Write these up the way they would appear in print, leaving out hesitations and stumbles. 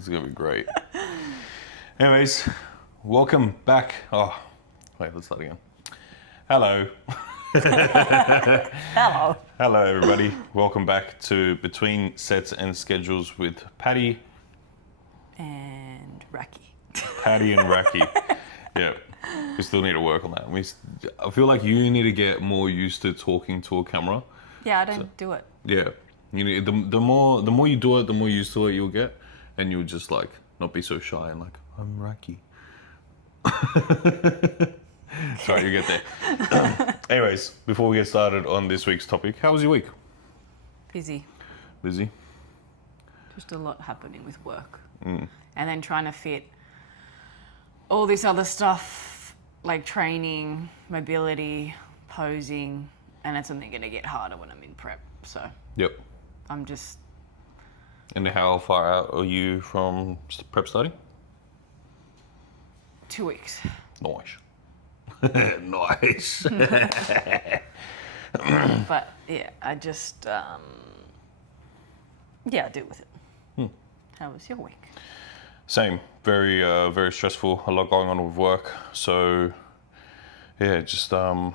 This is going to be great. Anyways, welcome back. Oh, wait, let's start again. Hello. Hello. Hello, everybody. Welcome back to Between Sets and Schedules with Patty. And Raki. Patty and Raki. Yeah. We still need to work on that. I feel like you need to get more used to talking to a camera. Yeah, I don't do it. Yeah. You need, the more you do it, the more used to it you'll get. And you'll just like not be so shy and like, I'm Raki. Sorry, you get there. Anyways, before we get started on this week's topic, how was your week? Busy. Busy? Just a lot happening with work. And then trying to fit all this other stuff like training, mobility, posing, and it's only going to get harder when I'm in prep. So Yep. I'm just... And how far out are you from prep starting? 2 weeks. Nice. Nice. But yeah, I just... I deal with it. How was your week? Same. Very, very stressful. A lot going on with work. So, yeah, just the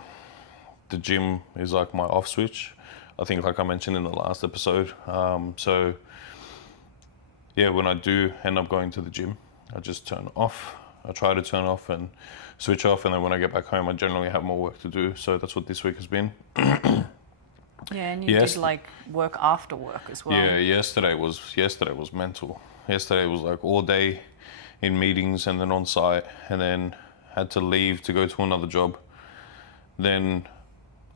gym is like my off switch. I think, like I mentioned in the last episode. So, yeah, when I do end up going to the gym, I just turn off. I try to turn off and switch off, and then when I get back home, I generally have more work to do. So that's what this week has been. Yeah, and you Yes. did like work after work as well. Yeah, yesterday was mental. Yesterday was like all day in meetings and then on site, and then had to leave to go to another job. Then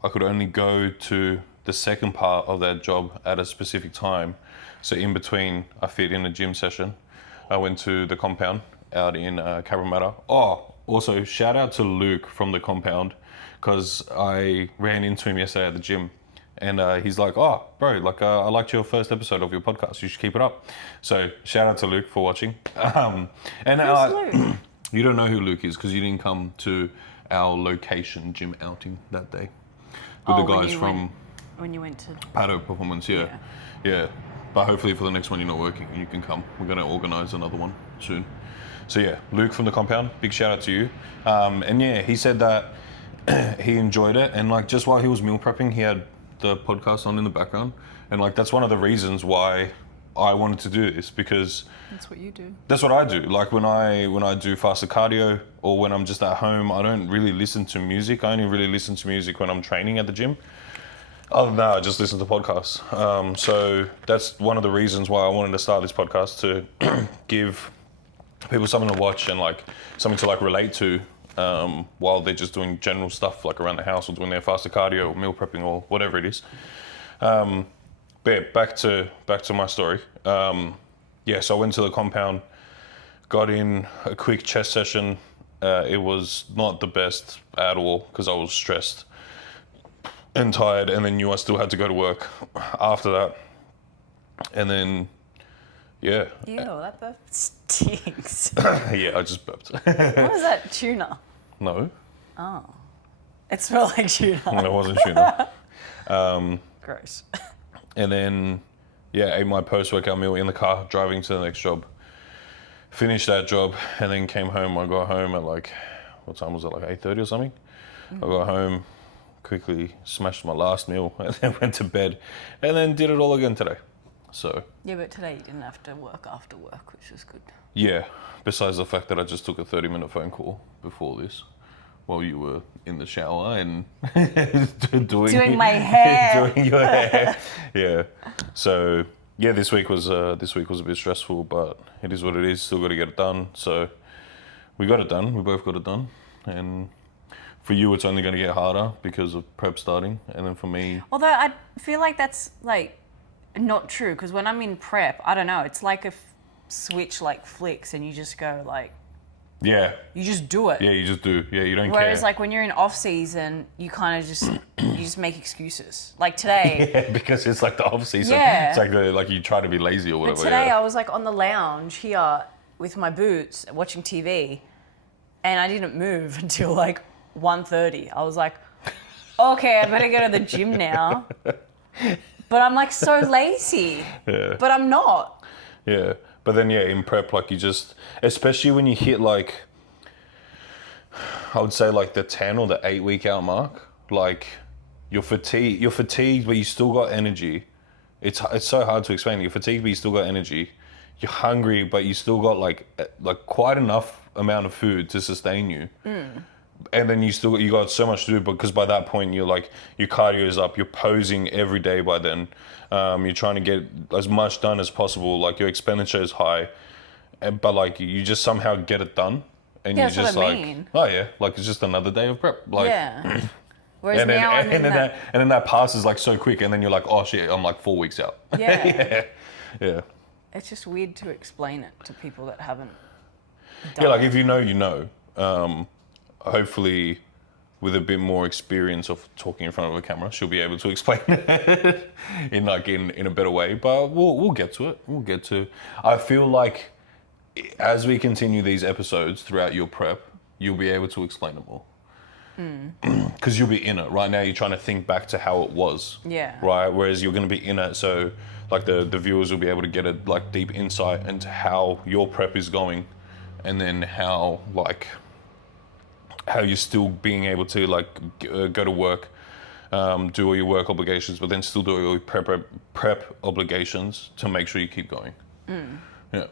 I could only go to the second part of that job at a specific time. So in between, I fit in a gym session. I went to the compound out in Cabramatta. Oh, also shout out to Luke from the compound, because I ran into him yesterday at the gym. And he's like, oh, bro, like I liked your first episode of your podcast. You should keep it up. So shout out to Luke for watching. Who's Luke? You don't know who Luke is because you didn't come to our location gym outing that day with the guys from when you went to... Pato Performance. Yeah. But hopefully for the next one you're not working, you can come. We're going to organise another one soon. So yeah, Luke from the compound, big shout out to you. And yeah, he said that he enjoyed it. And like just while he was meal prepping, he had the podcast on in the background, and like that's one of the reasons why I wanted to do this, because That's what you do. that's what I do. Like when I do faster cardio or when I'm just at home, I don't really listen to music. I only really listen to music when I'm training at the gym. Other than that, I just listen to podcasts. So that's one of the reasons why I wanted to start this podcast, to give people something to watch and like something to like relate to while they're just doing general stuff like around the house or doing their faster cardio or meal prepping or whatever it is. But yeah, back to my story. So I went to the compound, got in a quick chest session. It was not the best at all because I was stressed and tired, and then knew I still had to go to work after that. And then, yeah. Ew, that burp stinks. Yeah, I just burped. What is that, tuna? No. Oh. It smelled like tuna. It wasn't tuna. Gross. And then, yeah, ate my post-workout meal in the car, driving to the next job. Finished that job, and then came home. I got home at like, what time was it, like 8:30 or something? I got home, quickly smashed my last meal, and then went to bed, and then did it all again today. So. Yeah, but today you didn't have to work after work, which is good. Yeah, besides the fact that I just took a 30-minute phone call before this, while you were in the shower and Doing my hair. doing your hair. Yeah. So yeah, this week was a bit stressful, but it is what it is. Still got to get it done. So we got it done. We both got it done. And for you, it's only going to get harder because of prep starting. And then for me, Although I feel like that's like not true, because when I'm in prep, I don't know, it's like a switch like flicks and you just go like, yeah, you just do it. yeah, you just do. Yeah, you don't Whereas care. like when you're in off season, you kind of just make excuses. Like today. Yeah, because it's like the off season. Yeah. It's like you try to be lazy or whatever. But today yeah. I was like on the lounge here with my boots watching TV, and I didn't move until like 1:30. I was like, okay, I better go to the gym now. But I'm like so lazy. Yeah. But I'm not. Yeah. But then yeah, in prep, like you just, especially when you hit like, I would say like the 10 or the 8 week out mark, like you're fatigued, but you still got energy. It's so hard to explain. You're fatigued, but you still got energy. You're hungry, but you still got like quite enough amount of food to sustain you. And then you got so much to do, because by that point you're like, your cardio is up, you're posing every day by then. You're trying to get as much done as possible. Like your expenditure is high, but like you just somehow get it done. And Yeah, you're that's what just I like, mean. oh yeah, like it's just another day of prep. Like, Yeah. Whereas and then, now I'm in that. and then that passes like so quick, and then you're like, oh shit, I'm like 4 weeks out. Yeah. Yeah. It's just weird to explain it to people that haven't Yeah, like if you know, you know. Hopefully, with a bit more experience of talking in front of a camera, she'll be able to explain it in a better way. But we'll get to it. We'll get to. I feel like as we continue these episodes throughout your prep, you'll be able to explain it more. Because you'll be in it. Right now, you're trying to think back to how it was. Yeah. Right. Whereas you're going to be in it, so like the viewers will be able to get a like deep insight into how your prep is going, and then how you're still being able to like go to work, do all your work obligations, but then still do all your prep obligations to make sure you keep going. Yeah.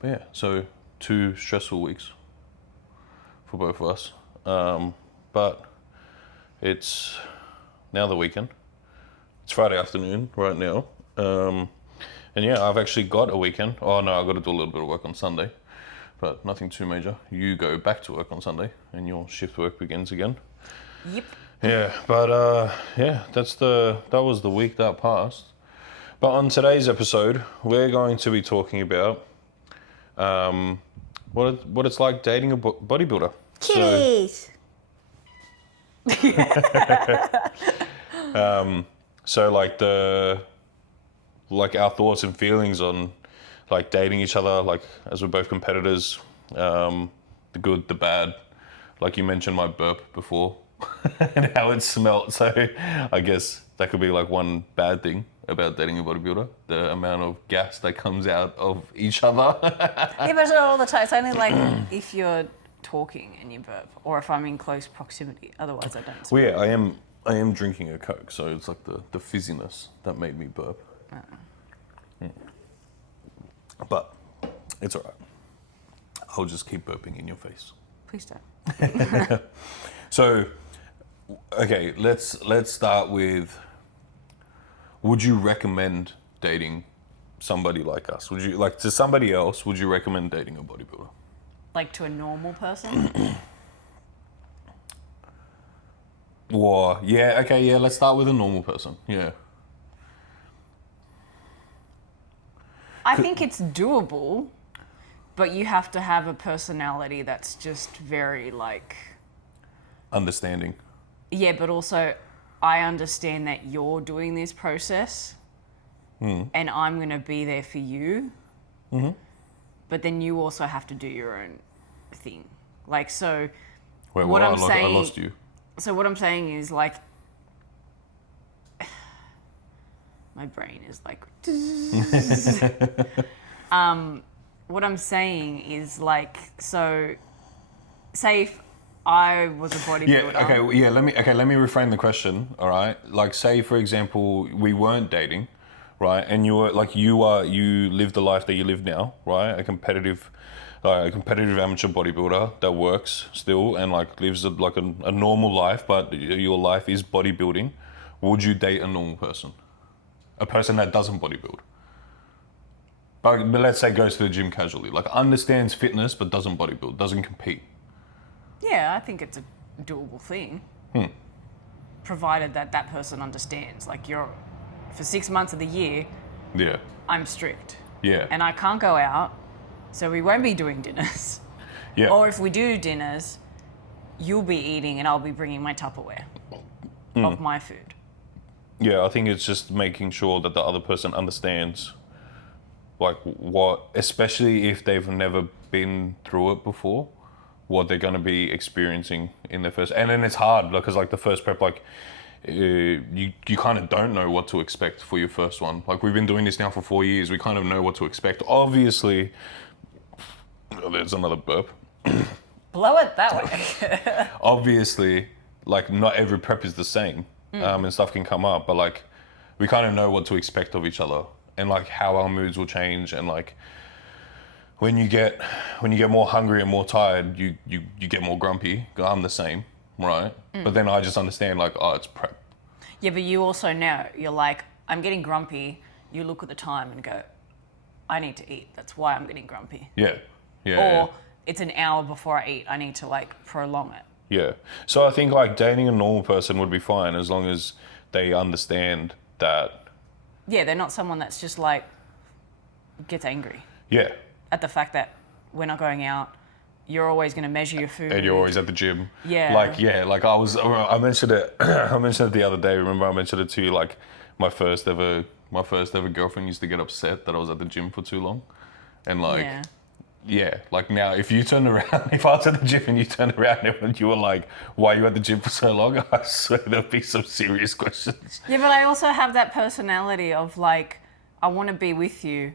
But yeah, so 2 stressful weeks for both of us. But it's now the weekend. It's Friday afternoon right now. And yeah, I've actually got a weekend. Oh no, I've got to do a little bit of work on Sunday, but nothing too major. You go back to work on Sunday and your shift work begins again. Yep. Yeah, but yeah, that was the week that passed. But on today's episode, we're going to be talking about what it's like dating a bodybuilder. Cheese. So like our thoughts and feelings on like dating each other, like as we're both competitors, the good, the bad. Like you mentioned my burp before and how it smelled. So I guess that could be like one bad thing about dating a bodybuilder, the amount of gas that comes out of each other. Yeah, but it's not all the time. It's only like if you're talking and you burp, or if I'm in close proximity. Otherwise, I don't. Well, yeah, I am drinking a Coke, so it's like the fizziness that made me burp. But it's all right. I'll just keep burping in your face. Please don't. So, okay, let's start with, would you recommend dating somebody like us? Would you, like, to somebody else, would you recommend dating a bodybuilder? Like to a normal person? Or, yeah, okay, yeah, let's start with a normal person, yeah. I think it's doable, but you have to have a personality that's just very like... Understanding. Yeah, but also I understand that you're doing this process and I'm going to be there for you. Mm-hmm. But then you also have to do your own thing. Like, so... Wait, what I'm saying, I lost you. So what I'm saying is like... My brain is like... what I'm saying is like, so say if I was a bodybuilder... Yeah, okay, yeah, let me reframe the question, all right? Like, say, for example, we weren't dating, right? And you live the life that you live now, right? A competitive amateur bodybuilder that works still and like lives a normal life, but your life is bodybuilding. Would you date a normal person? A person that doesn't bodybuild? But let's say goes to the gym casually, like understands fitness but doesn't bodybuild, doesn't compete. Yeah, I think it's a doable thing. Provided that person understands. Like for 6 months of the year, Yeah. I'm strict. Yeah. And I can't go out, so we won't be doing dinners. Yeah. Or if we do dinners, you'll be eating and I'll be bringing my Tupperware of my food. Yeah, I think it's just making sure that the other person understands, like what, especially if they've never been through it before, what they're going to be experiencing in their first. And then it's hard because like the first prep, like you kind of don't know what to expect for your first one. Like we've been doing this now for 4 years. We kind of know what to expect. Obviously, there's another burp. Blow it that way. Obviously, like not every prep is the same, and stuff can come up. But like, we kind of know what to expect of each other, and like how our moods will change, and like when you get more hungry and more tired, you get more grumpy. I'm the same, right? But then I just understand like, oh, it's prep. Yeah, but you also know, you're like, I'm getting grumpy. You look at the time and go, I need to eat. That's why I'm getting grumpy. Yeah. Or it's an hour before I eat. I need to like prolong it. Yeah. So I think like dating a normal person would be fine as long as they understand that. Yeah, they're not someone that's just like gets angry Yeah. at the fact that we're not going out. You're always going to measure your food. And you're always at the gym. Yeah. Like I mentioned it, I mentioned it the other day. Remember I mentioned it to you, like my first ever girlfriend used to get upset that I was at the gym for too long. And like, yeah, like now if you turned around, if I was at the gym and you turned around and you were like, why are you at the gym for so long? I swear there'd be some serious questions. Yeah, but I also have that personality of like, I want to be with you,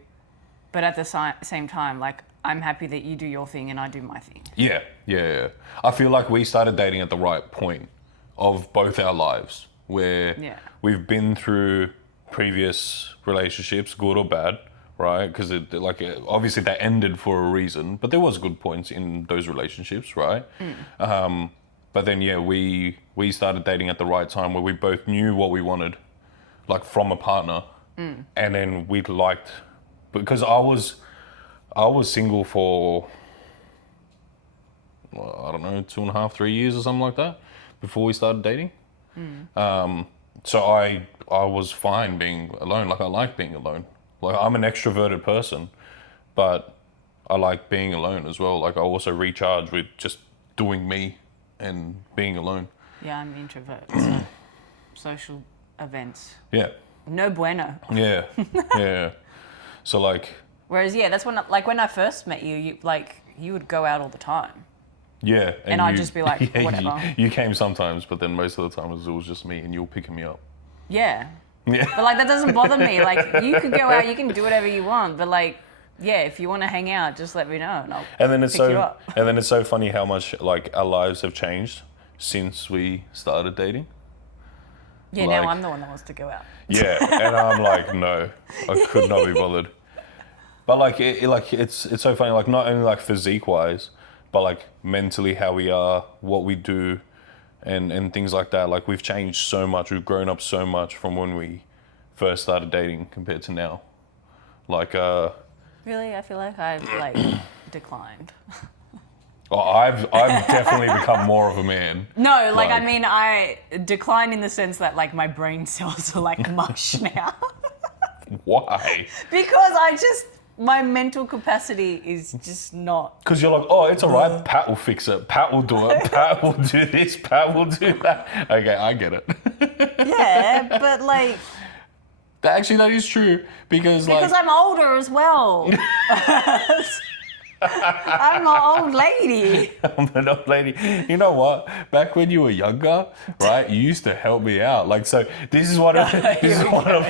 but at the same time, like, I'm happy that you do your thing and I do my thing. Yeah. I feel like we started dating at the right point of both our lives where we've been through previous relationships, good or bad, right? Because obviously they ended for a reason, but there was good points in those relationships, right? But then we started dating at the right time where we both knew what we wanted, like from a partner, and then we liked, because I was single for I don't know 2.5, 3 years or something like that before we started dating. So I was fine being alone. Like I like being alone. Like I'm an extroverted person, but I like being alone as well. Like I also recharge with just doing me and being alone. Yeah, I'm an introvert. So social events. Yeah. No bueno. Yeah. Yeah. So like. Whereas that's when I first met you, you would go out all the time. Yeah. And I'd just be like, whatever. You came sometimes, but then most of the time it was just me and you were picking me up. Yeah. Yeah. But like that doesn't bother me. Like you could go out, you can do whatever you want, but like, yeah, if you want to hang out, just let me know and I'll pick you up. And then it's so funny how much like our lives have changed since we started dating. Yeah, like, now I'm the one that wants to go out. Yeah, and I'm like, no, I could not be bothered. But like, it's so funny. Like not only like physique wise, but like mentally how we are, what we do, and things like that. Like we've changed so much. We've grown up so much from when we first started dating compared to now. Like Really, I feel like I've like declined. Oh, I've definitely become more of a man. No, like I mean, I decline in the sense that like my brain cells are like mush now. Why? Because my mental capacity is just not. Because you're like, oh, it's all right. Pat will fix it. Pat will do it. Pat will do this. Pat will do that. Okay, I get it. Yeah, but like. Actually, that is true because I'm older as well. I'm an old lady. I'm an old lady. You know what? Back when you were younger, right? You used to help me out. Like, so this is one of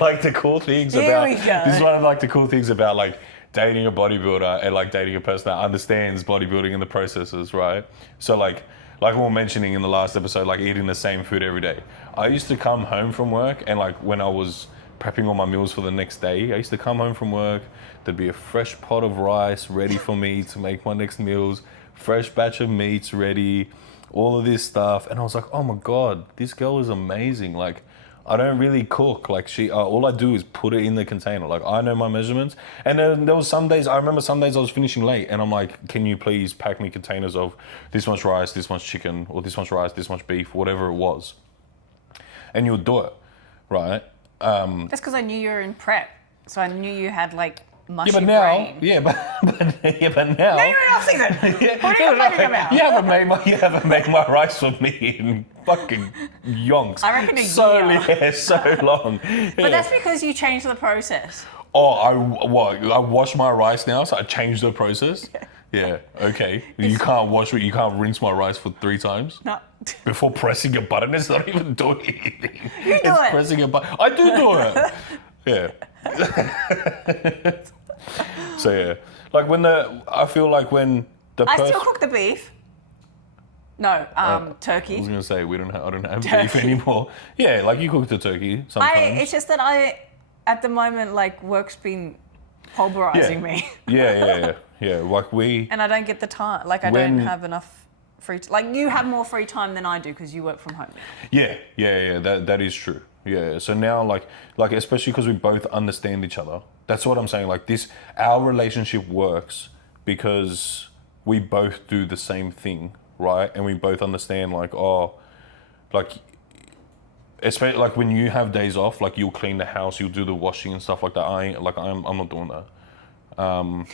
like the cool things about. This is one of like the cool things about like dating a bodybuilder and like dating a person that understands bodybuilding and the processes, right? So like we were mentioning in the last episode, like eating the same food every day. I used to come home from work and like when I was prepping all my meals for the next day, I used to come home from work, there'd be a fresh pot of rice ready for me to make my next meals, fresh batch of meats ready, all of this stuff. And I was like, oh my God, this girl is amazing. Like, I don't really cook. Like all I do is put it in the container. Like I know my measurements. And then there was some days, I remember some days I was finishing late and I'm like, can you please pack me containers of this much rice, this much chicken, or this much rice, this much beef, whatever it was. And you would do it, right? That's because I knew you were in prep, so I knew you had like mushy but now, brain. but now. No, you're in off season. What are you talking about? You haven't made my rice for me in fucking yonks. I reckon a year. Yeah, so long. Yeah. But that's because you changed the process. Oh, I wash my rice now, so I changed the process. Yeah, okay. You can't rinse my rice for 3 times? No. Before pressing a button. It's not even doing anything. You do It's it. pressing a button. I do it. Yeah. So yeah. Like I feel like when the I still cook the beef. No, turkey. I was gonna say I don't have beef anymore. Yeah, like you cook the turkey sometimes. It's just that at the moment, like, work's been pulverizing me. Yeah. Like and I don't get the time. Like, I don't have enough free time. Like, you have more free time than I do because you work from home. Yeah. That is true. Yeah. So now, like especially because we both understand each other. That's what I'm saying. Like our relationship works because we both do the same thing, right? And we both understand, like, especially like when you have days off, like you'll clean the house, you'll do the washing and stuff like that. I'm not doing that. Right.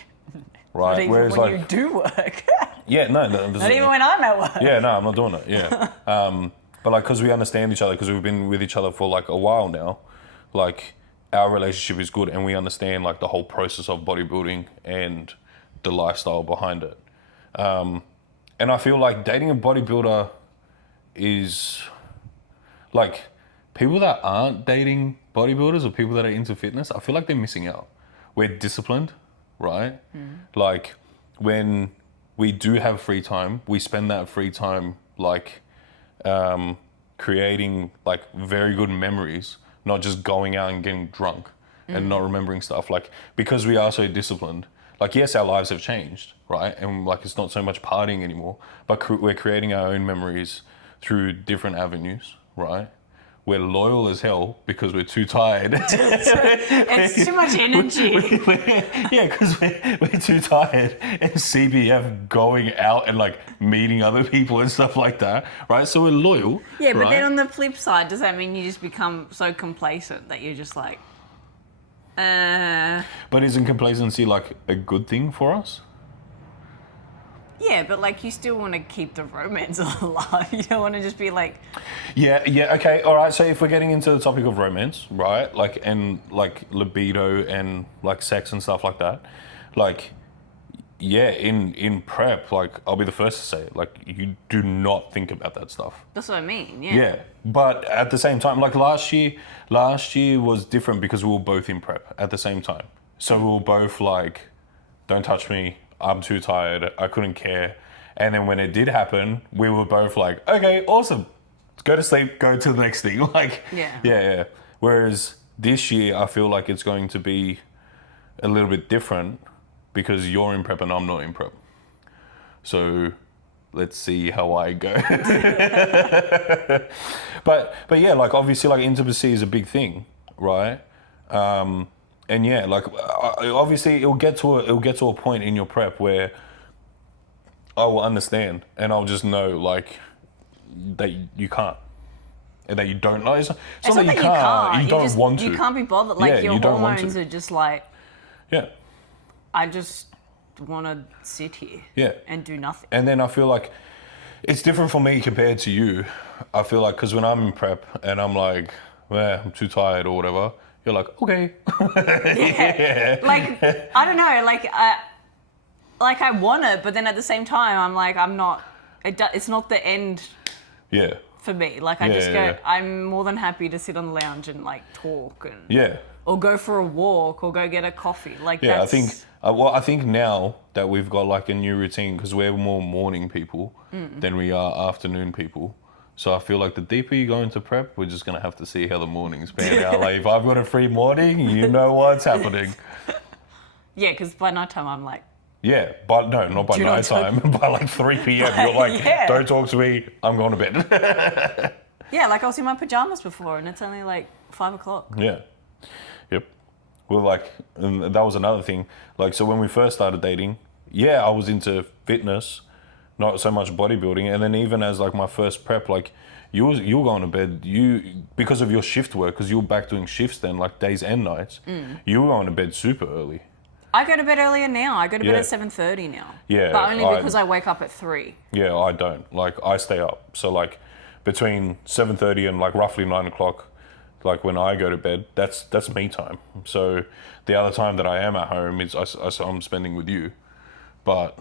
Not even Whereas when you do work. Yeah, no. Not even when I'm at work. Yeah, no, I'm not doing it. Yeah. But like, because we understand each other, because we've been with each other for like a while now, like our relationship is good, and we understand like the whole process of bodybuilding and the lifestyle behind it. And I feel like dating a bodybuilder is like people that aren't dating bodybuilders or people that are into fitness, I feel like they're missing out. We're disciplined, right? Like when we do have free time, we spend that free time like creating like very good memories, not just going out and getting drunk and not remembering stuff. Like, because we are so disciplined, like, yes, our lives have changed, right? And like, it's not so much partying anymore, but we're creating our own memories through different avenues, right? We're loyal as hell because we're too tired. It's too much energy. Yeah, because we're too tired and CBF going out and like meeting other people and stuff like that, right? So we're loyal. Yeah, but right? then on the flip side, does that mean you just become so complacent that you're just like, But isn't complacency like a good thing for us? Yeah, but like you still want to keep the romance alive. You don't want to just be like... Yeah, okay, all right. So if we're getting into the topic of romance, right, like, and like libido and like sex and stuff like that, like, yeah, in prep, like, I'll be the first to say it, like, you do not think about that stuff. That's what I mean, yeah. Yeah, but at the same time, like last year was different because we were both in prep at the same time. So we were both like, don't touch me, I'm too tired, I couldn't care. And then when it did happen, we were both like, okay, awesome, let's go to sleep, go to the next thing. Like, yeah. Whereas this year, I feel like it's going to be a little bit different because you're in prep and I'm not in prep. So let's see how I go. But yeah, like obviously like intimacy is a big thing, right? And yeah, like obviously it'll get to a point in your prep where I will understand and I'll just know like that you can't. And that you don't know. It's not that you can't. You don't want to. You can't be bothered. Like your hormones are just like, yeah, I just want to sit here and do nothing. And then I feel like it's different for me compared to you. I feel like because when I'm in prep and I'm like, well, I'm too tired or whatever, you're like, okay. Yeah. Like, I don't know, like I want it, but then at the same time, I'm like, I'm not, it's not the end for me. Like, I just go, I'm more than happy to sit on the lounge and like talk and or go for a walk or go get a coffee. Like, that's... I think now that we've got like a new routine, because we're more morning people than we are afternoon people. So I feel like the deeper you go into prep, we're just going to have to see how the mornings pan out. Like, if I've got a free morning, you know what's happening. Yeah, because by nighttime, I'm like... Yeah, but no, not by nighttime. By like 3 p.m, you're like, don't talk to me, I'm going to bed. Yeah, like I was in my pajamas before and it's only like 5 o'clock. Yeah. Yep. Well, like, and that was another thing. Like, so when we first started dating, I was into fitness, not so much bodybuilding. And then even as like my first prep, like you were going to bed, because of your shift work, because you were back doing shifts then, like days and nights, you were going to bed super early. I go to bed earlier now. I go to bed at 7:30 now. Yeah. But only because I wake up at 3. Yeah, I don't. Like, I stay up. So like between 7:30 and like roughly 9 o'clock, like when I go to bed, that's me time. So the other time that I am at home is I'm spending with you. But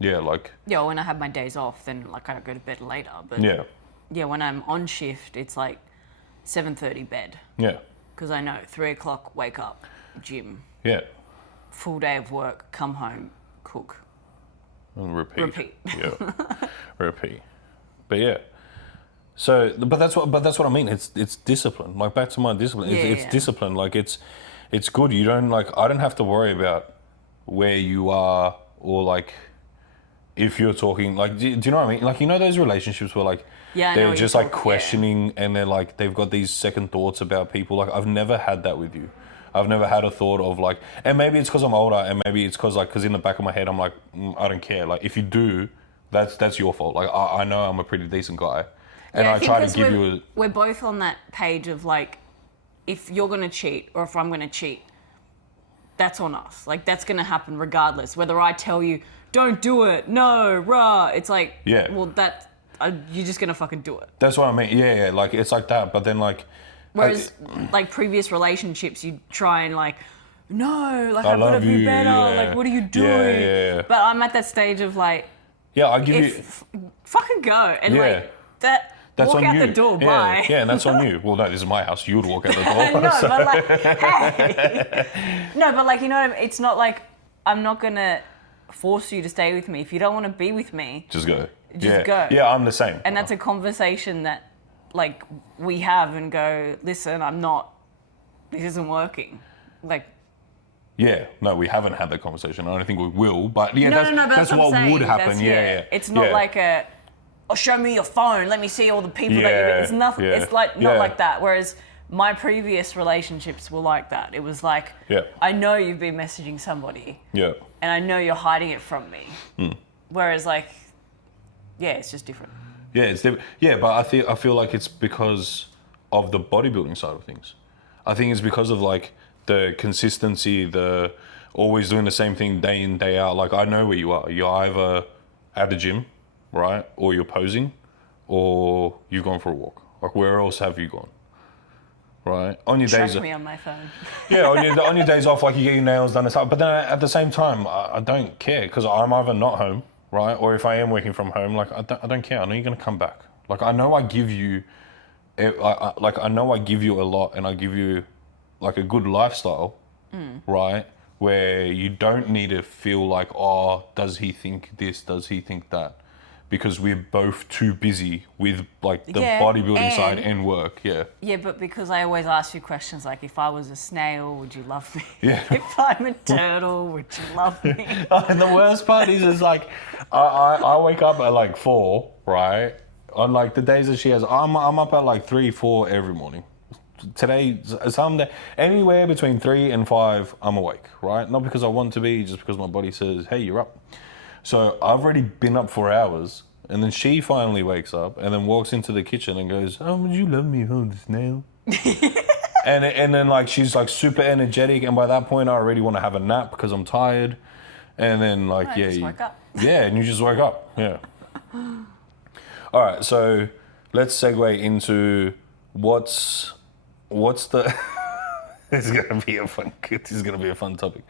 Yeah, like... Yeah, when I have my days off, then like I go to bed later. But Yeah. when I'm on shift, it's like 7:30 bed. Yeah. Because I know 3 o'clock, wake up, gym. Yeah. Full day of work, come home, cook. And repeat. Yeah. Repeat. But yeah. So, but that's what I mean. It's discipline. Like, back to my discipline. It's discipline. Like, it's good. You don't, like, I don't have to worry about where you are, or like if you're talking, like, do you know what I mean? Like, you know those relationships where like they're just like questioning and they're like, they've got these second thoughts about people. Like, I've never had that with you. I've never had a thought of like, and maybe it's because I'm older, and maybe it's because in the back of my head I'm like, I don't care. Like, if you do, that's your fault. Like, I know I'm a pretty decent guy, and I try to give you we're both on that page of like, if you're gonna cheat or if I'm gonna cheat, that's on us. Like, that's gonna happen regardless. Whether I tell you, don't do it, no, rah. It's like, well, you're just gonna fucking do it. That's what I mean. Yeah. Like, it's like that. But then like, whereas like previous relationships, you try and like, no, like I've got to be better. Like, what are you doing? Yeah. But I'm at that stage of like, I give you fucking go and like that. That's walk on out you. the door, bye. Yeah, and that's on you. Well, no, this is my house. You would walk out the door. No, but like, hey. No, but like, you know what I mean? It's not like I'm not going to force you to stay with me. If you don't want to be with me, just go. Just go. Yeah, I'm the same. And that's a conversation that like we have and go, listen, this isn't working. Like, yeah, no, we haven't had that conversation. I don't think we will, but yeah, but that's what would happen. Yeah. It's not like show me your phone, let me see all the people that you... It's nothing. Yeah. It's like not like that. Whereas my previous relationships were like that. It was like, I know you've been messaging somebody. Yeah. And I know you're hiding it from me. Whereas like, it's just different. Yeah, it's different. Yeah, but I feel like it's because of the bodybuilding side of things. I think it's because of like the consistency, the always doing the same thing day in, day out. Like, I know where you are. You're either at the gym, right? Or you're posing, or you've gone for a walk. Like, where else have you gone? Right? On your days... Track me on my phone. Yeah, on your days off, like, you get your nails done and stuff. But then at the same time, I don't care, because I'm either not home, right? Or if I am working from home, like, I don't care. I know you're going to come back. Like, I know I give you... I know I give you a lot, and I give you, like, a good lifestyle, right? Where you don't need to feel like, oh, does he think this? Does he think that? Because we're both too busy with like the bodybuilding side and work. Yeah, but because I always ask you questions like, if I was a snail, would you love me? Yeah. If I'm a turtle, would you love me? And the worst part is like, I wake up at like 4, right? On like the days that she has, I'm up at like 3, 4 every morning. Today, anywhere between 3 and 5, I'm awake, right? Not because I want to be, just because my body says, hey, you're up. So I've already been up for hours, and then she finally wakes up and then walks into the kitchen and goes, oh, would you love me if I was a snail? and then like she's like super energetic, and by that point I already want to have a nap because I'm tired. And then like, just wake up. Yeah, and you just wake up. Yeah. All right, so let's segue into what's the this is gonna be a fun topic.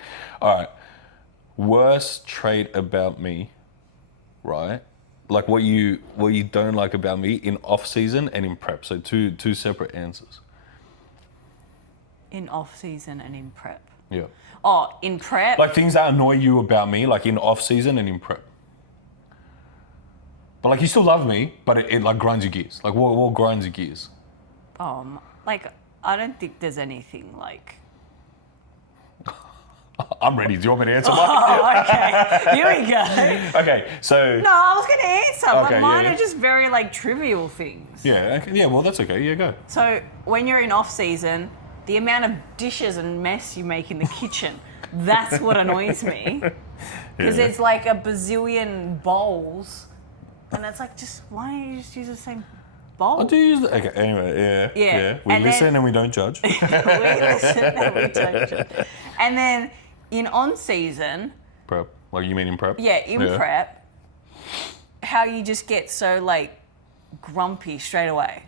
All right. Worst trait about me, right? Like what you don't like about me in off season and in prep. So two separate answers. In off season and in prep. Yeah. Oh, in prep. Like things that annoy you about me, like in off season and in prep. But like you still love me, but it like grinds your gears. Like what grinds your gears? Like I don't think there's anything like. I'm ready. Do you want me to answer mine? Oh, okay. Here we go. Okay, so... No, I was going to answer, but mine are just very, like, trivial things. Yeah, okay. Yeah, well, that's okay. Yeah, go. So, when you're in off-season, the amount of dishes and mess you make in the kitchen, that's what annoys me. Because it's like a bazillion bowls, and it's like, why don't you just use the same bowl? I do use the... Okay, anyway, yeah. We listen and we don't judge. We listen and we don't judge. And then... in on-season... Prep. Like you mean in prep? Yeah, in prep. How you just get so, like, grumpy straight away.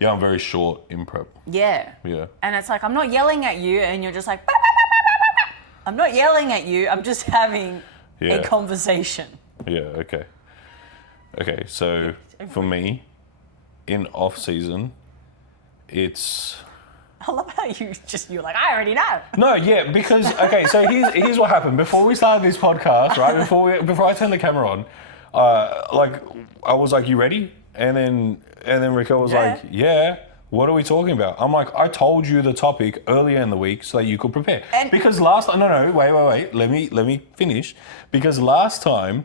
Yeah, I'm very short in prep. Yeah. Yeah. And it's like, I'm not yelling at you, and you're just like... bah, bah, bah, bah, bah, bah. I'm not yelling at you, I'm just having a conversation. Yeah, okay. Okay, so for me, in off season, it's... I love how you're like, I already know. No, yeah, because, okay, so here's what happened. Before we started this podcast, right, before I turned the camera on, like, I was like, you ready? And then Rico was like, yeah, what are we talking about? I'm like, I told you the topic earlier in the week so that you could prepare. And because wait, let me finish. Because last time,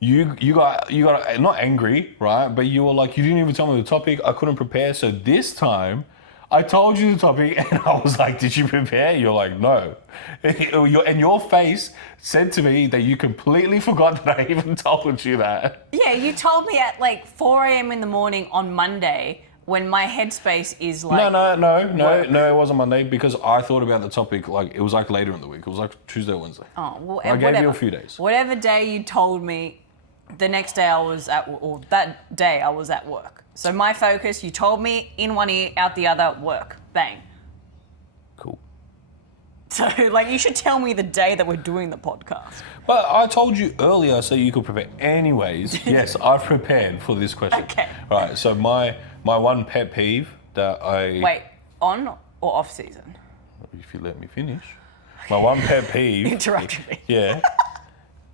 you got not angry, right? But you were like, you didn't even tell me the topic. I couldn't prepare. So this time, I told you the topic, and I was like, did you prepare? You're like, no. And your face said to me that you completely forgot that I even told you that. Yeah, you told me at like 4 a.m. in the morning on Monday when my headspace is like... No, it wasn't Monday because I thought about the topic, like, it was like later in the week. It was like Tuesday or Wednesday. Oh, well, I gave you a few days. Whatever day you told me, the next day I was that day I was at work. So my focus, you told me in one ear, out the other, work. Bang. Cool. So, like, you should tell me the day that we're doing the podcast. But I told you earlier so you could prepare. Anyways, yes, I've prepared for this question. Okay. Right, so my one pet peeve that I... Wait, on or off season? If you let me finish. My one pet peeve... Interrupted me. Yeah.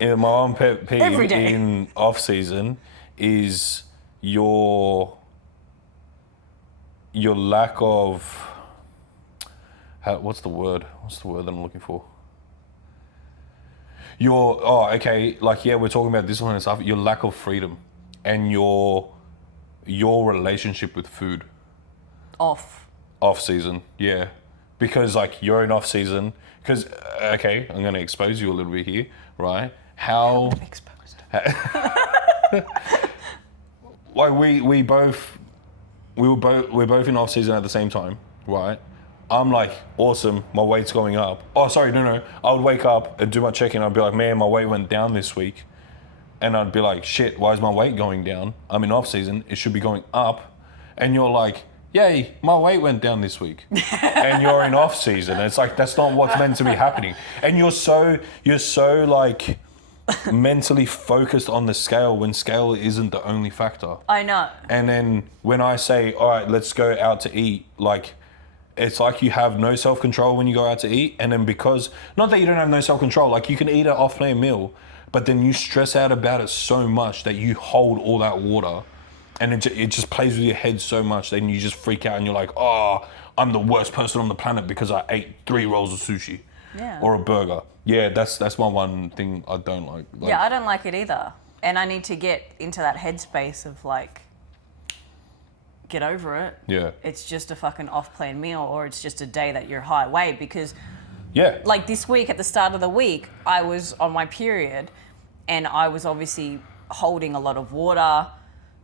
My one pet peeve Every day. in off season is your lack of... what's the word? What's the word that I'm looking for? Okay, like, yeah, we're talking about discipline and stuff. Your lack of freedom and your relationship with food. Off season, yeah. Because, like, you're in off season. Because, okay, I'm going to expose you a little bit here, right? How... exposed. Like, we're both in off season at the same time, right? I'm like, awesome, my weight's going up. Oh, sorry, no. I would wake up and do my check-in. I'd be like, man, my weight went down this week. And I'd be like, shit, why is my weight going down? I'm in off season, it should be going up. And you're like, yay, my weight went down this week. And you're in off season. And it's like, that's not what's meant to be happening. And you're so like mentally focused on the scale when scale isn't the only factor. I know. And then when I say, all right, let's go out to eat, like, it's like you have no self-control when you go out to eat. And then because, not that you don't have no self-control, like you can eat an off-plan meal, but then you stress out about it so much that you hold all that water and it just plays with your head so much. Then you just freak out and you're like, oh, I'm the worst person on the planet because I ate 3 rolls of sushi or a burger. Yeah, that's my one thing I don't like. Yeah, I don't like it either. And I need to get into that headspace of like, get over it. Yeah. It's just a fucking off-plan meal or it's just a day that you're high weight because yeah, like this week at the start of the week, I was on my period and I was obviously holding a lot of water,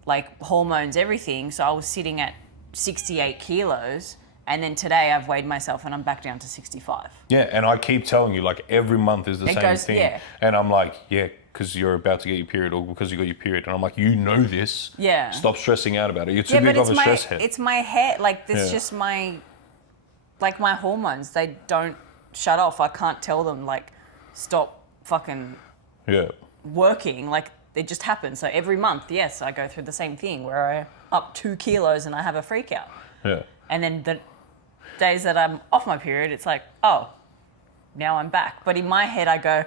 like hormones, everything. So I was sitting at 68 kilos. And then today I've weighed myself and I'm back down to 65. Yeah, and I keep telling you, like, every month is the same thing. Yeah. And I'm like, yeah, because you're about to get your period or because you got your period. And I'm like, you know this. Yeah. Stop stressing out about it. You're too big of a stress head. It's my head. Like, this just my hormones. They don't shut off. I can't tell them, like, stop fucking working. Like, it just happens. So every month, yes, I go through the same thing where I up 2 kilos and I have a freak out. Yeah. And then the days that I'm off my period, it's like, oh, now I'm back. But in my head, I go,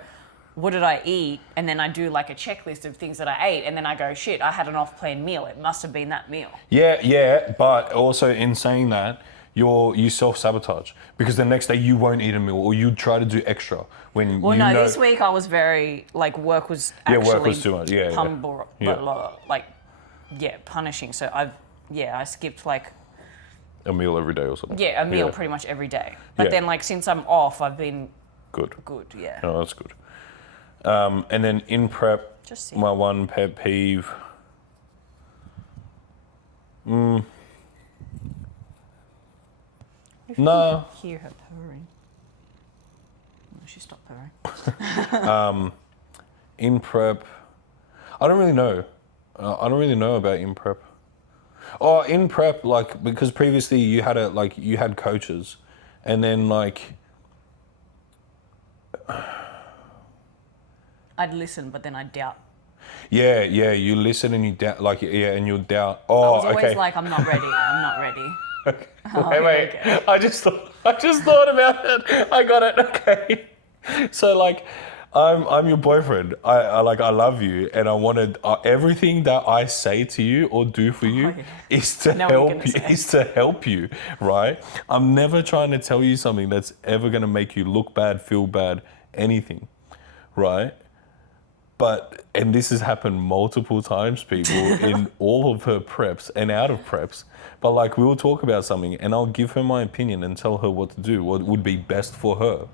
what did I eat? And then I do like a checklist of things that I ate. And then I go, shit, I had an off-plan meal. It must have been that meal. Yeah. But also in saying that, you self-sabotage because the next day you won't eat a meal or you try to do extra when this week I was very, like, work was actually work was too much. punishing. So I skipped like a meal every day or something. Yeah, a meal pretty much every day. But then, like, since I'm off, I've been good, yeah. Oh, that's good. And then in prep, my one pet peeve. No. Hear her purring. No, she stopped purring. In prep, I don't really know. I don't really know about in prep. Oh, in prep, like, because previously you had coaches, and then like I'd listen, but then I'd doubt. Yeah, you listen and you doubt, like, and you'll doubt. I Oh, was always okay. like, I'm not ready. I'm not ready. Oh, Wait. okay. I just thought about it. I got it. Okay. So like, I'm your boyfriend. I love you, and I wanted everything that I say to you or do for you yeah. is to know what you're help gonna you. say. Is to help you, right? I'm never trying to tell you something that's ever gonna make you look bad, feel bad, anything, right? But, and this has happened multiple times, people, in all of her preps and out of preps. But like, we will talk about something and I'll give her my opinion and tell her what to do, what would be best for her.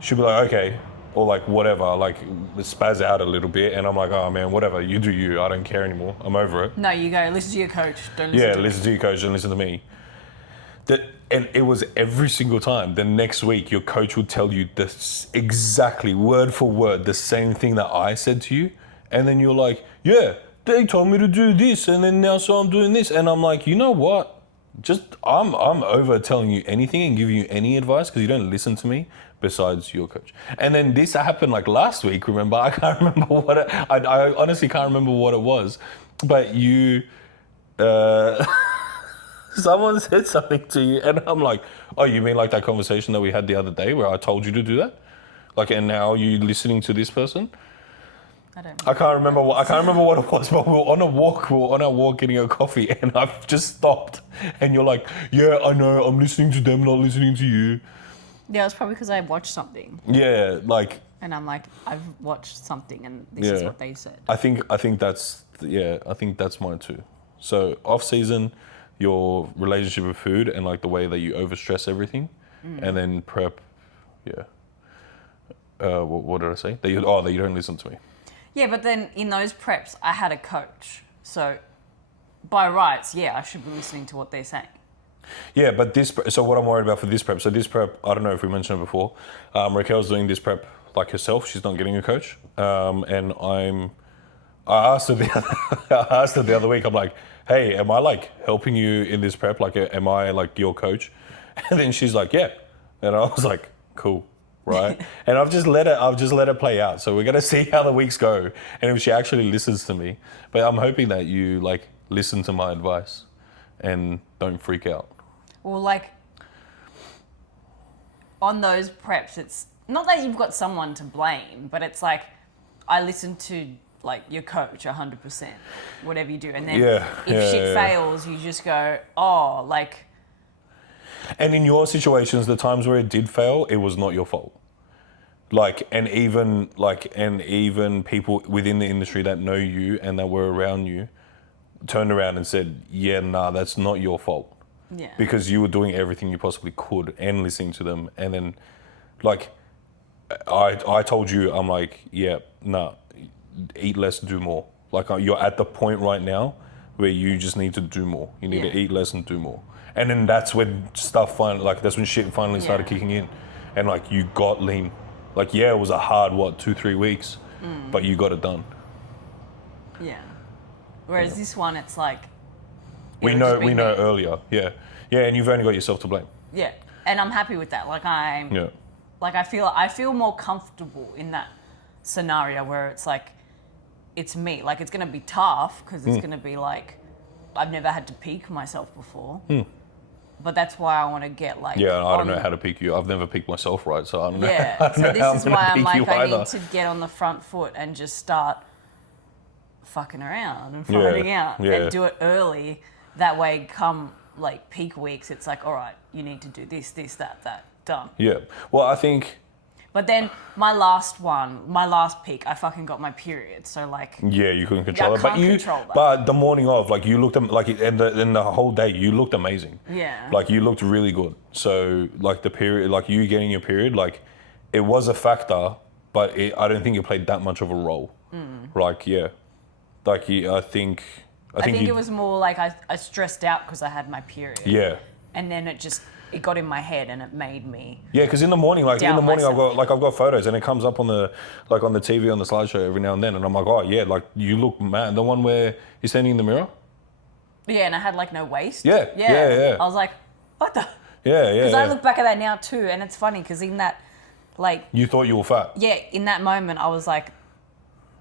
She'll be like, okay, or like whatever, like spaz out a little bit. And I'm like, oh man, whatever, you do you. I don't care anymore. I'm over it. No, you go, listen to your coach. Don't listen Yeah, to listen me. to your coach and listen to me. And it was every single time. The next week, your coach would tell you this exactly, word for word, the same thing that I said to you. And then you're like, yeah, they told me to do this, and then now so I'm doing this. And I'm like, you know what? Just, I'm over telling you anything and giving you any advice because you don't listen to me besides your coach. And then this happened like last week, remember? I can't remember what it, I honestly can't remember what it was. But you... someone said something to you and I'm like, oh, you mean like that conversation that we had the other day where I told you to do that? Like, and now you listening to this person? I don't I can't remember what it was, but we were on our walk getting a coffee and I've just stopped and you're like, yeah, I know, I'm listening to them, not listening to you. Yeah, it's probably because I watched something. Yeah, like... And I'm like, I've watched something and this is what they said. I think that's mine too. So off season, your relationship with food and like the way that you overstress everything, and then prep, what did I say? That you don't listen to me. Yeah, but then in those preps, I had a coach. So by rights, yeah, I should be listening to what they're saying. Yeah, but so what I'm worried about for this prep, I don't know if we mentioned it before, Raquel's doing this prep like herself, she's not getting a coach, and I asked her the other week, I'm like, hey, am I like helping you in this prep? Like, am I like your coach? And then she's like, yeah. And I was like, cool, right? And I've just let it play out. So we're going to see how the weeks go and if she actually listens to me. But I'm hoping that you like listen to my advice and don't freak out. Well, like on those preps, it's not that you've got someone to blame, but it's like I listen to like your coach 100%, whatever you do. And then if shit fails, you just go, oh, like. And in your situations, the times where it did fail, it was not your fault. Like, and even people within the industry that know you and that were around you turned around and said, yeah, nah, that's not your fault. Yeah. Because you were doing everything you possibly could and listening to them. And then like, I told you, I'm like, yeah, nah, eat less, do more. Like you're at the point right now where you just need to do more. You need to eat less and do more. And then that's when that's when shit finally started kicking in. And like you got lean. Like, yeah, it was a hard, 2-3 weeks, but you got it done. Yeah. Whereas this one, it's like. We know earlier. Yeah. Yeah, and you've only got yourself to blame. Yeah. And I'm happy with that. Like I feel more comfortable in that scenario where it's like, it's me. Like it's going to be tough because it's going to be like, I've never had to peak myself before. But that's why I want to get like... Yeah, I don't know how to peak you. I've never peaked myself right, so I don't know. Yeah, so this is why I'm like, I need to get on the front foot and just start fucking around and finding out and do it early. That way, come like peak weeks, it's like, all right, you need to do this, that, done. Yeah, well, I think... But then my last peak, I fucking got my period. So like, yeah, you couldn't control it. Control that. But the morning of, like you looked like, and the whole day, you looked amazing. Yeah. Like you looked really good. So like the period, like you getting your period, like it was a factor, but I don't think it played that much of a role. Like I think it was more like I stressed out because I had my period. Yeah. And then it got in my head and it made me. Yeah, because in the morning, I've myself. got photos and it comes up on the TV on the slideshow every now and then, and I'm like, oh yeah, like you look mad. The one where you're standing in the mirror. Yeah, and I had like no waist. Yeah. I was like, what the? Yeah. Because I look back at that now too, and it's funny because in that, like. You thought you were fat. Yeah, in that moment I was like,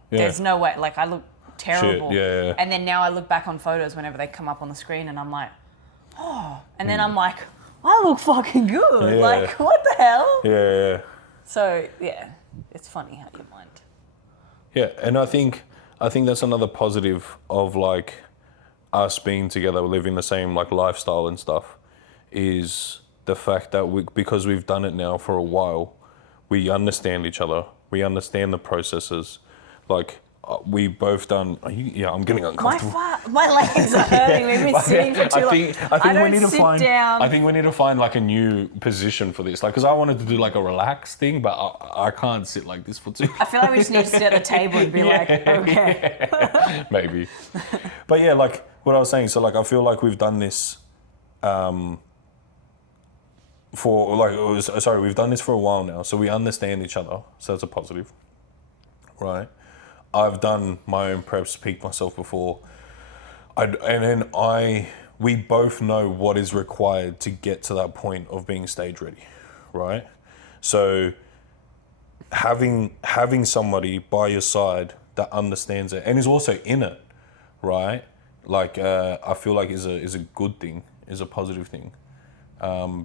There's no way. Like, I look terrible. Shit, yeah. And then now I look back on photos whenever they come up on the screen and I'm like, oh. And then I'm like, I look fucking good. Yeah. Like, what the hell? Yeah. So, yeah, it's funny how your mind. Yeah, and I think that's another positive of like us being together, living the same like lifestyle and stuff, is the fact that because we've done it now for a while, we understand each other. We understand the processes. Like we both done. Yeah, I'm getting uncomfortable. My legs are hurting. We've been sitting for too long. I think we need to find. I think we need to find like a new position for this. Like, because I wanted to do like a relaxed thing, but I can't sit like this for too long. I feel like we just need to sit at the table and be like, okay. Maybe. But yeah, like what I was saying. So like, I feel like we've done this. We've done this for a while now, so we understand each other. So that's a positive, right? I've done my own preps, peaked myself before. We both know what is required to get to that point of being stage ready, right? So having somebody by your side that understands it and is also in it, right? Like I feel like is a good thing, is a positive thing.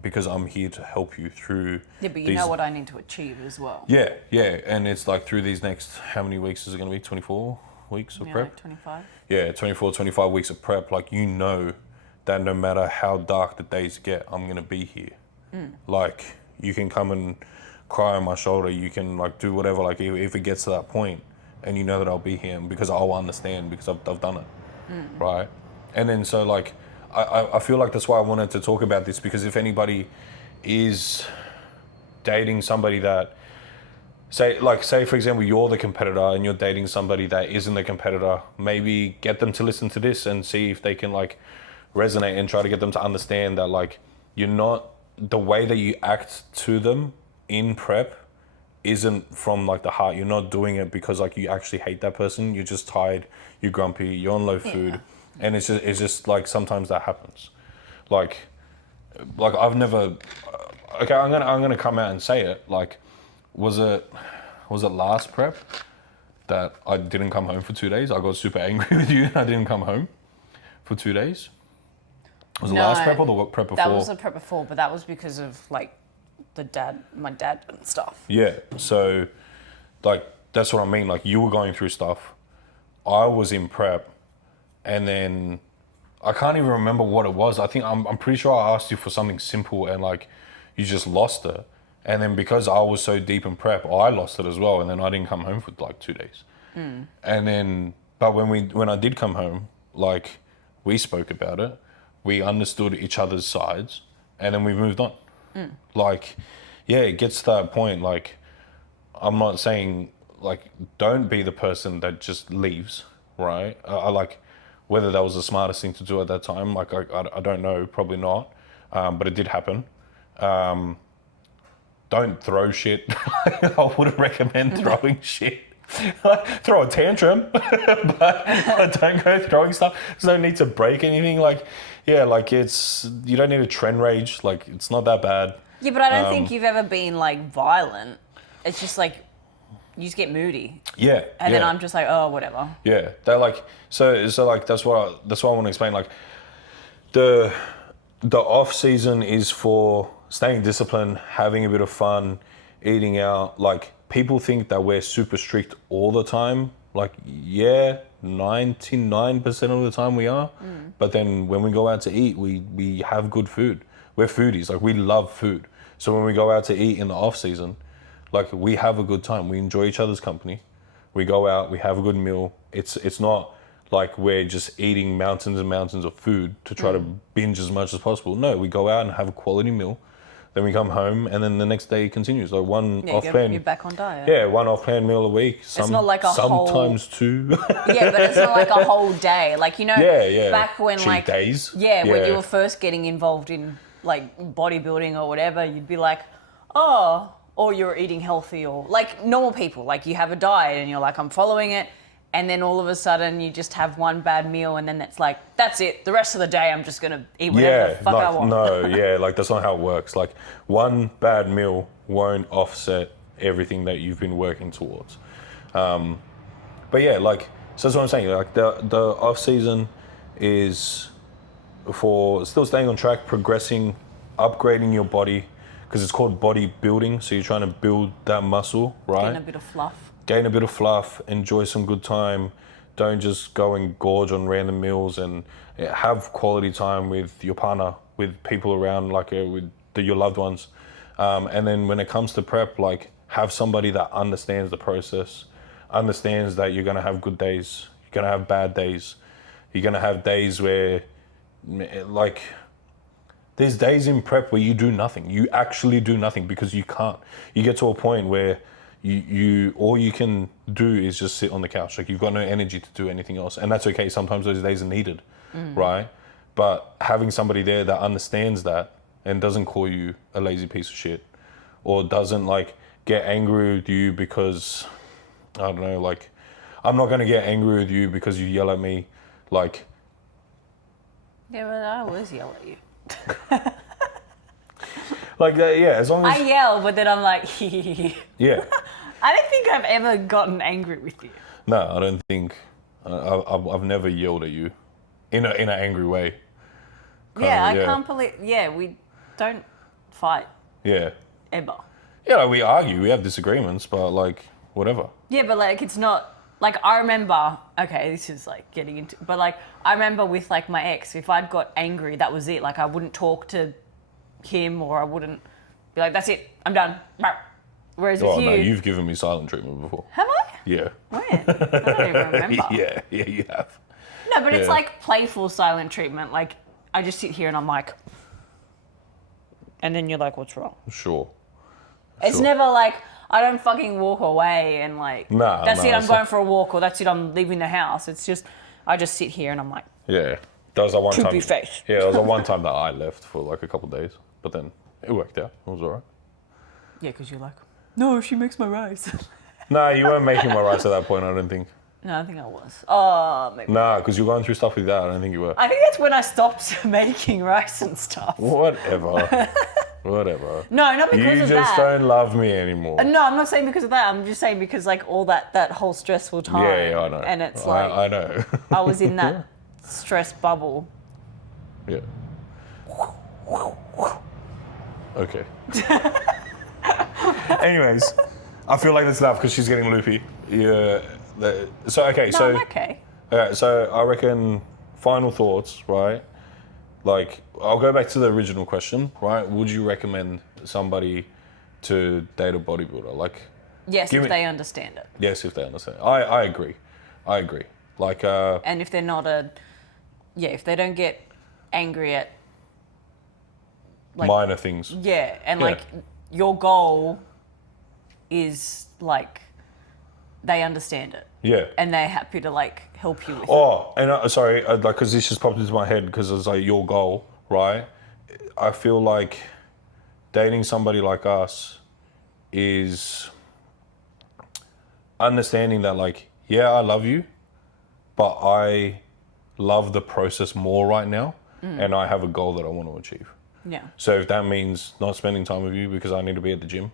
Because I'm here to help you through. Yeah, but you know what I need to achieve as well. Yeah, and it's like through these next, how many weeks is it going to be? 24 weeks of prep? Like 25. Yeah, 25 weeks of prep. Like, you know that no matter how dark the days get, I'm going to be here. Like, you can come and cry on my shoulder. You can like do whatever, like if it gets to that point, and you know that I'll be here because I'll understand because I've done it, right? And then so like, I feel like that's why I wanted to talk about this, because if anybody is dating somebody that, say for example, you're the competitor and you're dating somebody that isn't the competitor, maybe get them to listen to this and see if they can like resonate and try to get them to understand that like you're not, the way that you act to them in prep isn't from like the heart. You're not doing it because like you actually hate that person. You're just tired, you're grumpy, you're on low food. And it's just like sometimes that happens. Like I've never. Okay, I'm gonna come out and say it. Like, was it last prep that I didn't come home for 2 days? I got super angry with you and I didn't come home for 2 days. Was it last prep or the prep before? That was the prep before, but that was because of like my dad and stuff. Yeah. So, like that's what I mean. Like you were going through stuff. I was in prep. And then I can't even remember what it was. I think I'm pretty sure I asked you for something simple and like you just lost it. And then because I was so deep in prep, I lost it as well. And then I didn't come home for like 2 days. And then, but when I did come home, like we spoke about it, we understood each other's sides, and then we moved on. Like, yeah, it gets to that point. Like, I'm not saying like don't be the person that just leaves, right? I like. Whether that was the smartest thing to do at that time, like I don't know, probably not, but it did happen. Don't throw shit. I wouldn't recommend throwing shit. Throw a tantrum, but don't go throwing stuff. There's no need to break anything. Like, yeah, like you don't need a trend rage. Like, it's not that bad. Yeah, but I don't think you've ever been like violent. It's just like, you just get moody. Yeah. And then I'm just like, oh, whatever. Yeah. They're like, so like, that's what I want to explain. Like the off season is for staying disciplined, having a bit of fun, eating out. Like people think that we're super strict all the time. Like, yeah, 99% of the time we are. But then when we go out to eat, we have good food. We're foodies. Like we love food. So when we go out to eat in the off season, like we have a good time. We enjoy each other's company. We go out, we have a good meal. It's not like we're just eating mountains and mountains of food to try to binge as much as possible. No, we go out and have a quality meal. Then we come home and then the next day continues. Like one off-plan. You're back on diet. Yeah, one off-plan meal a week. It's not like sometimes two. Yeah, but it's not like a whole day. Like, you know, back when cheat like days. When you were first getting involved in like bodybuilding or whatever, you'd be like, oh, or you're eating healthy, or like normal people, like you have a diet and you're like, I'm following it, and then all of a sudden you just have one bad meal and then it's like, that's it, the rest of the day I'm just gonna eat whatever the fuck I want. Like that's not how it works. Like one bad meal won't offset everything that you've been working towards. But yeah, like, so that's what I'm saying. Like the off season is for still staying on track, progressing, upgrading your body, because it's called bodybuilding. So you're trying to build that muscle, right? Getting a bit of fluff. Gain a bit of fluff, enjoy some good time. Don't just go and gorge on random meals, and have quality time with your partner, with people around, like with your loved ones. And then when it comes to prep, like have somebody that understands the process, understands that you're gonna have good days, you're gonna have bad days, you're gonna have days where, like, there's days in prep where you do nothing. You actually do nothing because you can't. You get to a point where you all you can do is just sit on the couch. Like, you've got no energy to do anything else, and that's okay. Sometimes those days are needed, right? But having somebody there that understands that and doesn't call you a lazy piece of shit, or doesn't like get angry with you because, I don't know, like, I'm not gonna get angry with you because you yell at me, like. Yeah, but I always yell at you. Like that, yeah. As long as I yell, but then I'm like, yeah. I don't think I've ever gotten angry with you. No, I don't think I've never yelled at you in an angry way. I can't believe. Yeah, we don't fight Yeah. ever. Yeah, like, we argue, we have disagreements, but like whatever. Yeah, but like it's not like I remember. Okay, this is like getting into, but like I remember with like my ex, if I'd got angry, that was it. Like I wouldn't talk to him, or I wouldn't be like, "That's it, I'm done." Whereas with you, No, you've given me silent treatment before. have I? Yeah. When? I don't even remember. Yeah, you have. No, but it's Yeah. like playful silent treatment. Like I just sit here and I'm like, and then you're like, "What's wrong?" Sure. It's Sure. never like I don't fucking walk away and like Nah, that's nah, it. I'm it's going not- for a walk, or that's it. I'm leaving the house. It's just I just sit here and I'm like, Yeah. That was the one time. poopy face. Yeah, it was the one time that I left for like a couple of days, but then it worked out. It was alright. Yeah, because you're like, no, she makes my rice. Nah, you weren't making my rice at that point, I don't think. No, I think I was. Oh, maybe. Nah, because you're going through stuff with that. I don't think you were. I think that's when I stopped making rice and stuff. Whatever. Whatever. No, not because You of just that. don't love me anymore. No, I'm not saying because of that. I'm just saying because like all that whole stressful time. Yeah, I know. And it's like I know. I was in that stress bubble. Yeah. Okay. Anyways, I feel like that's enough because she's getting loopy. Yeah. So okay. No, so I'm okay. Alright, so I reckon final thoughts, right? Like, I'll go back to the original question, right? Would you recommend somebody to date a bodybuilder? Like, Yes, Give if me- they understand it. yes, if they understand. I agree. I agree. Like, And if they're not if they don't get angry at, like, minor things. yeah, and Yeah. like your goal is like they understand it Yeah. and they're happy to like help you with it. Oh, and sorry, like, because this just popped into my head because it's like your goal, right? I feel like dating somebody like us is understanding that, like, yeah, I love you, but I love the process more right now, and I have a goal that I want to achieve. Yeah. So if that means not spending time with you because I need to be at the gym,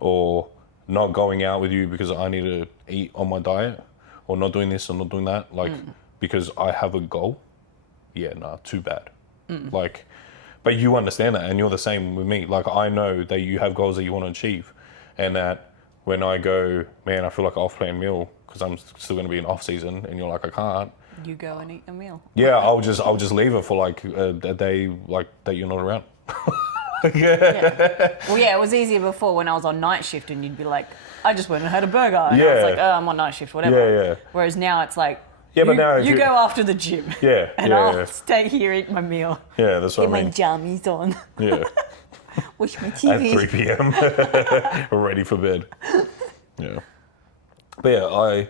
or not going out with you because I need to eat on my diet, or not doing this or not doing that, like, because I have a goal, yeah, nah, too bad. Like, but you understand that, and you're the same with me. Like, I know that you have goals that you want to achieve, and that when I go, man, I feel like an off-plan meal because I'm still going to be in off-season, and you're like, I can't. You go and eat a meal. Yeah, I'll just leave it for like a day, like, that you're not around. Yeah. Well, yeah, it was easier before when I was on night shift and you'd be like, I just went and had a burger. And I was Yeah. like, oh, I'm on night shift, whatever. Yeah, yeah. Whereas now it's like, Yeah, but you, now if you you- go after the gym. Yeah, And yeah, I'll yeah. stay here, eat my meal, Yeah, that's what get I my mean. jammies on, Yeah. watch my At TV. 3 p.m. ready for bed. Yeah. But yeah,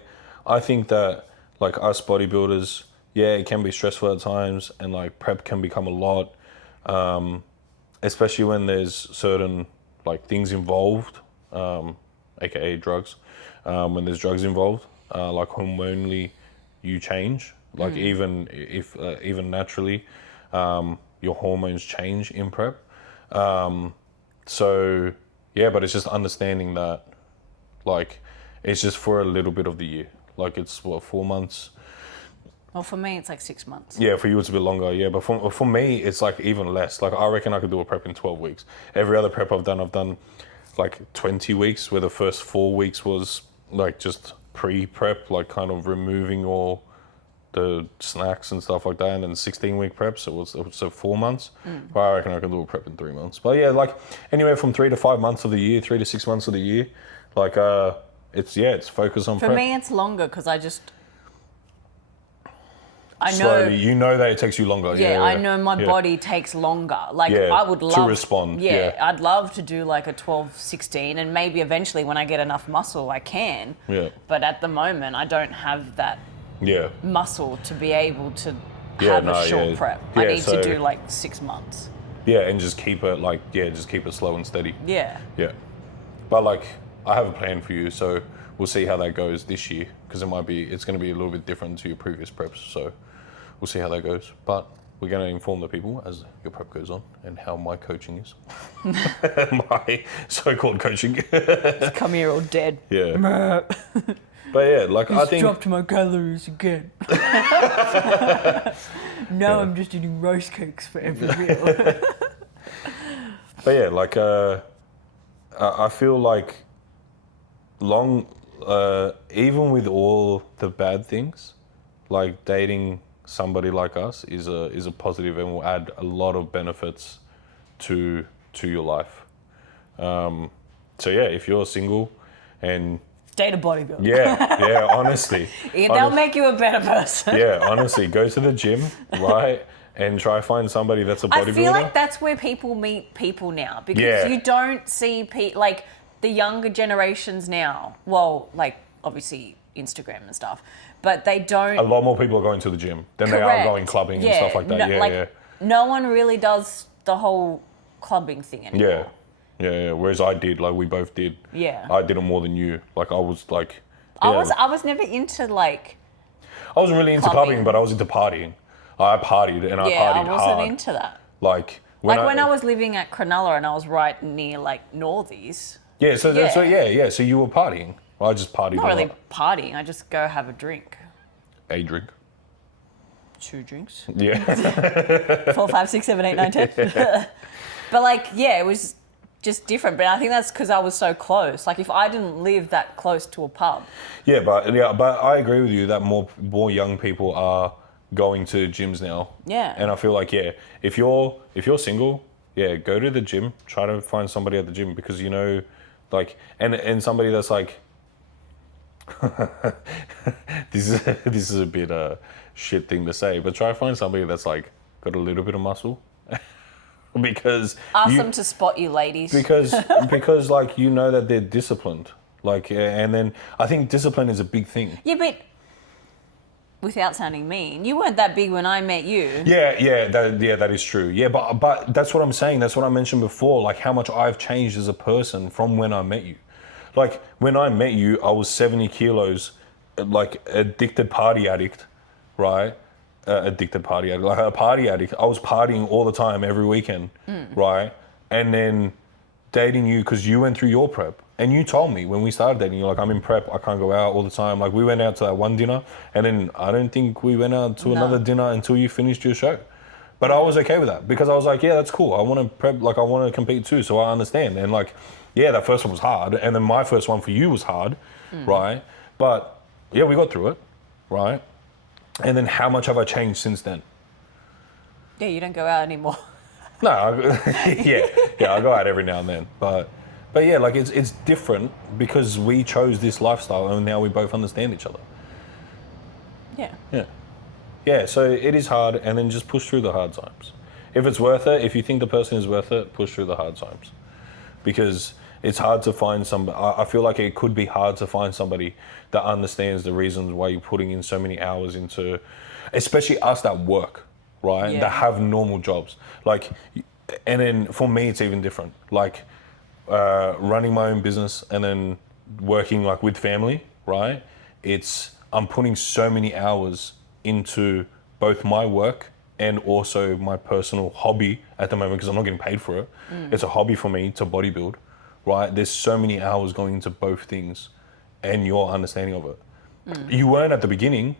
I think that, like, us bodybuilders, yeah, it can be stressful at times, and like prep can become a lot, especially when there's certain like things involved, aka drugs. When there's drugs involved, like hormonally, you change. Like even if even naturally, your hormones change in prep. So yeah, but it's just understanding that, like, it's just for a little bit of the year. Like it's what, 4 months. Well, for me, it's like 6 months. Yeah, for you it's a bit longer. Yeah, but for me it's like even less. Like I reckon I could do a prep in 12 weeks. Every other prep I've done like 20 weeks, where the first 4 weeks was like just pre-prep, like kind of removing all the snacks and stuff like that, and then 16-week prep, so it was 4 months. But I reckon I can do a prep in 3 months. But yeah, like anywhere from 3 to 5 months of the year, 3 to 6 months of the year, like it's focused on prep. For me, it's longer because I know. Slowly, you know that it takes you longer. Yeah, I know my body takes longer. Like I would love to respond. Yeah, I'd love to do like a 12, 16, and maybe eventually when I get enough muscle, I can. Yeah. But at the moment, I don't have that muscle to be able to have a short prep. I need to do like 6 months. Yeah, and just keep it slow and steady. Yeah. Yeah. But like, I have a plan for you, so we'll see how that goes this year, because it's going to be a little bit different to your previous preps. So we'll see how that goes. But we're going to inform the people as your prep goes on and how my coaching is. My so-called coaching. Just come here all dead. Yeah. But yeah, like I think... dropped my calories again. Now I'm just eating rice cakes for every meal. But yeah, like I feel like even with all the bad things, like dating somebody like us is a positive and will add a lot of benefits to your life. So yeah, if you're single and date a bodybuilder. Yeah, honestly. They'll make you a better person. Yeah, honestly, go to the gym, right, and try find somebody that's a bodybuilder. I feel like that's where people meet people now, because you don't see like the younger generations now. Well, like obviously Instagram and stuff, but they don't. A lot more people are going to the gym than they are going clubbing and stuff like that. No one really does the whole clubbing thing anymore. Yeah. Whereas I did, like we both did. Yeah. I did it more than you. Like I was like. I was never into like. I wasn't really into clubbing, but I was into partying. I partied and I partied hard. Yeah, I wasn't into that. Like when I was living at Cronulla and I was right near like Northies. Yeah. So you were partying. I just partied. Not really partying. I just go have a drink. A drink. 2 drinks. Yeah. 4, 5, 6, 7, 8, 9, 10. But like, it was just different. But I think that's because I was so close. Like if I didn't live that close to a pub. Yeah, but I agree with you that more young people are going to gyms now. Yeah. And I feel like if you're single, go to the gym. Try to find somebody at the gym, because like and somebody that's like. This is a bit shit thing to say, but try to find somebody that's like got a little bit of muscle. Because ask them to spot you, ladies. Because like that they're disciplined. Like, and then I think discipline is a big thing. Yeah, but without sounding mean, you weren't that big when I met you. That is true. Yeah, but that's what I'm saying. That's what I mentioned before. Like how much I've changed as a person from when I met you. Like when I met you, I was 70 kilos, like addicted party addict, right? Addicted party addict, like a party addict. I was partying all the time, every weekend, right? And then dating you because you went through your prep. And you told me when we started dating, you're like, I'm in prep, I can't go out all the time. Like we went out to that one dinner, and then I don't think we went out to another dinner until you finished your show. But I was okay with that, because I was like, yeah, that's cool. I want to prep, like I want to compete too, so I understand. And like, that first one was hard, and then my first one for you was hard, right? But we got through it, right? And then how much have I changed since then? Yeah, you don't go out anymore. No, I go out every now and then, but like it's different because we chose this lifestyle, and now we both understand each other. Yeah, so it is hard, and then just push through the hard times. If it's worth it, if you think the person is worth it, push through the hard times. Because it's hard to find somebody. I feel like it could be hard to find somebody that understands the reasons why you're putting in so many hours into, especially us that work, right? That have normal jobs. Like, and then for me, it's even different. Like running my own business and then working like with family, right? I'm putting so many hours into both my work and also my personal hobby at the moment, because I'm not getting paid for it. It's a hobby for me to bodybuild, right? There's so many hours going into both things and your understanding of it. You weren't at the beginning,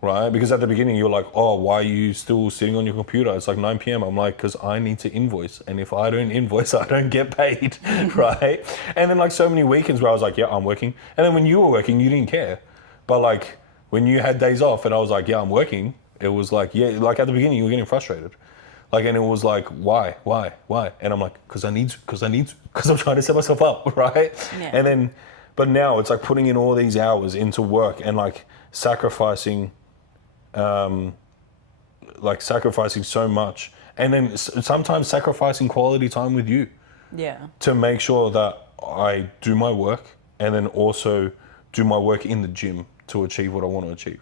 right? Because at the beginning you're like, oh, why are you still sitting on your computer? It's like 9 p.m. I'm like, because I need to invoice. And if I don't invoice, I don't get paid, right? And then like so many weekends where I was like, yeah, I'm working. And then when you were working, you didn't care. But like when you had days off and I was like, yeah, I'm working, it was like, yeah, like at the beginning you were getting frustrated. Like, and it was like, why? And I'm like, because I'm trying to set myself up, right? Yeah. And then, but now it's like putting in all these hours into work and like sacrificing so much. And then sometimes sacrificing quality time with you. Yeah. To make sure that I do my work and then also do my work in the gym to achieve what I want to achieve.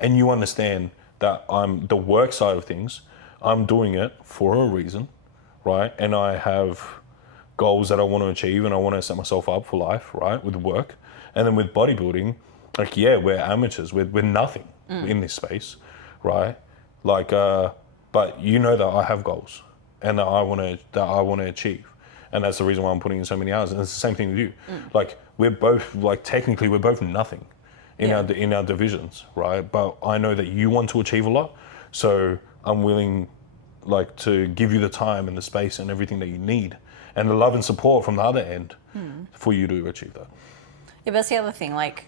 And you understand that I'm the work side of things, I'm doing it for a reason, right? And I have goals that I want to achieve and I want to set myself up for life, right? With work. And then with bodybuilding, like, yeah, we're amateurs. We're nothing in this space, right? Like, but you know that I have goals and that I want to achieve. And that's the reason why I'm putting in so many hours. And it's the same thing with you. Like, we're both, like, technically we're both nothing in our divisions, right? But I know that you want to achieve a lot. So I'm willing, like, to give you the time and the space and everything that you need and the love and support from the other end for you to achieve that. Yeah, but that's the other thing. Like,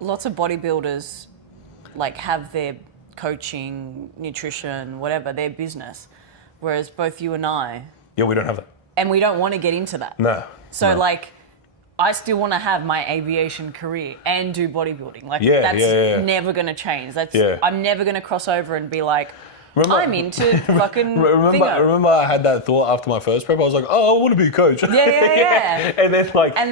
lots of bodybuilders, like, have their coaching, nutrition, whatever, their business. Whereas both you and I... Yeah, we don't have that. And we don't want to get into that. No. So, no. like, I still want to have my aviation career and do bodybuilding. Like, that's never going to change. I'm never going to cross over and be like, I'm into fucking remember I had that thought after my first prep. I was like, oh, I want to be a coach. Yeah. And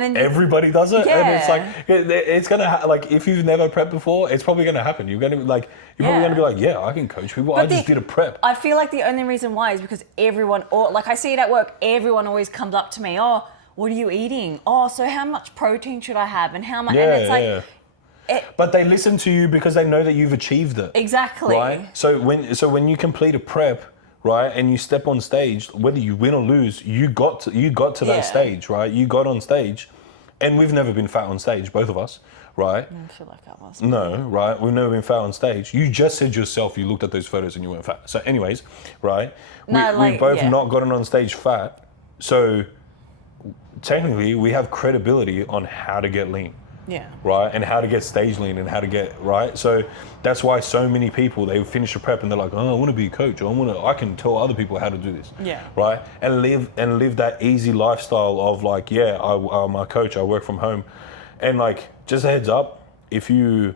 then everybody does it. Yeah. And it's like, it's going to, like, if you've never prepped before, it's probably going to happen. You're going to be like, probably going to be like, yeah, I can coach people. I just did a prep. I feel like the only reason why is because everyone, or like I see it at work, everyone always comes up to me, oh, what are you eating? Oh, so how much protein should I have? And how much? And it's like... But they listen to you because they know that you've achieved it. Exactly. Right? So when you complete a prep, right, and you step on stage, whether you win or lose, you got to that stage, right? You got on stage, and we've never been fat on stage, both of us, right? I feel like I was. No, right? We've never been fat on stage. You just said yourself you looked at those photos and you weren't fat. So anyways, right? We've both not gotten on stage fat. So technically we have credibility on how to get lean. Yeah. Right? And how to get stage lean and how to get, right? So that's why so many people, they finish a prep and they're like, oh, I want to be a coach. I can tell other people how to do this. Yeah. Right? And live that easy lifestyle of like, yeah, I'm a coach, I work from home. And like, just a heads up, if you,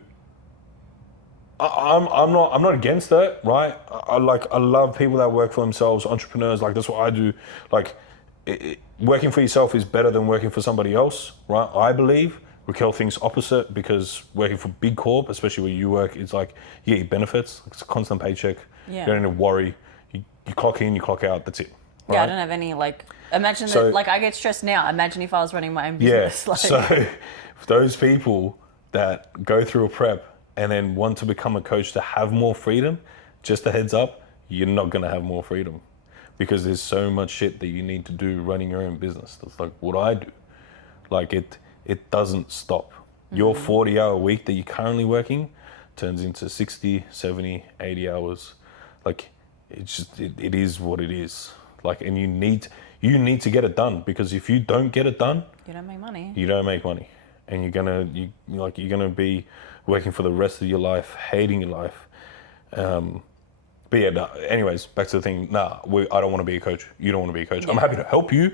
I'm not against it, right? I love people that work for themselves, entrepreneurs, like that's what I do. Like working for yourself is better than working for somebody else, right? I believe. Raquel thinks opposite because working for big corp, especially where you work, it's like you get your benefits. It's a constant paycheck. Yeah. You don't need to worry. You clock in, you clock out. That's it. Right? Yeah, I don't have any imagine that. Like I get stressed now. Imagine if I was running my own business. Yeah. So for those people that go through a prep and then want to become a coach to have more freedom, just a heads up, you're not gonna have more freedom because there's so much shit that you need to do running your own business. That's like what I do. Like it doesn't stop. Your 40-hour week that you're currently working turns into 60, 70, 80 hours. Like, it's just, it is what it is. Like, and you need to get it done because if you don't get it done, you don't make money. You don't make money. And you're gonna be working for the rest of your life, hating your life. But yeah, anyways, back to the thing. I don't want to be a coach. You don't want to be a coach. Yeah. I'm happy to help you